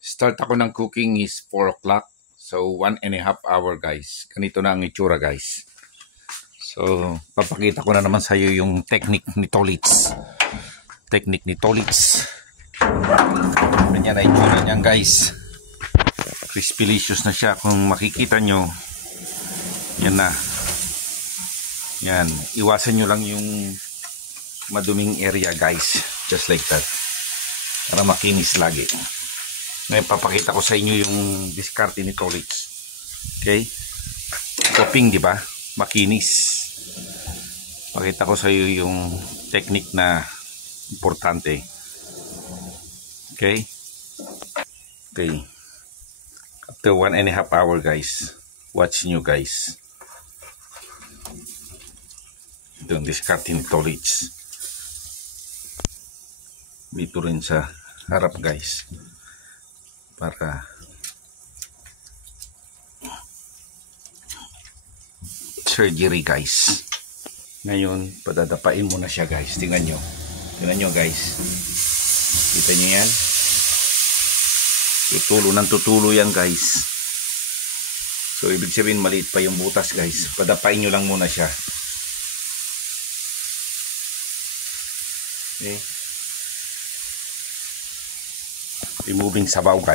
Start ako ng cooking is 4 o'clock. So 1.5 hour guys. Ganito na ang itsura guys. So papakita ko na naman sa iyo yung technique ni Tolits. Technique ni Tolits. Ganyan na itsura niyan guys. Crispylicious na siya. Kung makikita nyo, yan na. Yan. Iwasan nyo lang yung maduming area guys. Just like that. Para makinis lagi. Ngayon papakita ko sa inyo yung diskarte ni Tolits. Okay? Cooking, di ba? Makinis. Pakita ko sa iyo yung technique na importante. Okay? Okay. After 1.5 hour guys. Watch nyo guys. Ito yung diskarte ni Tolits. Dito rin sa harap guys, para surgery guys. Ngayon padadapain mo na siya guys. Tingnan nyo guys, kita nyo yan, tutulo yan guys. So ibig sabihin maliit pa yung butas guys. Padapain nyo lang muna siya. Okay, removing sabaw guys.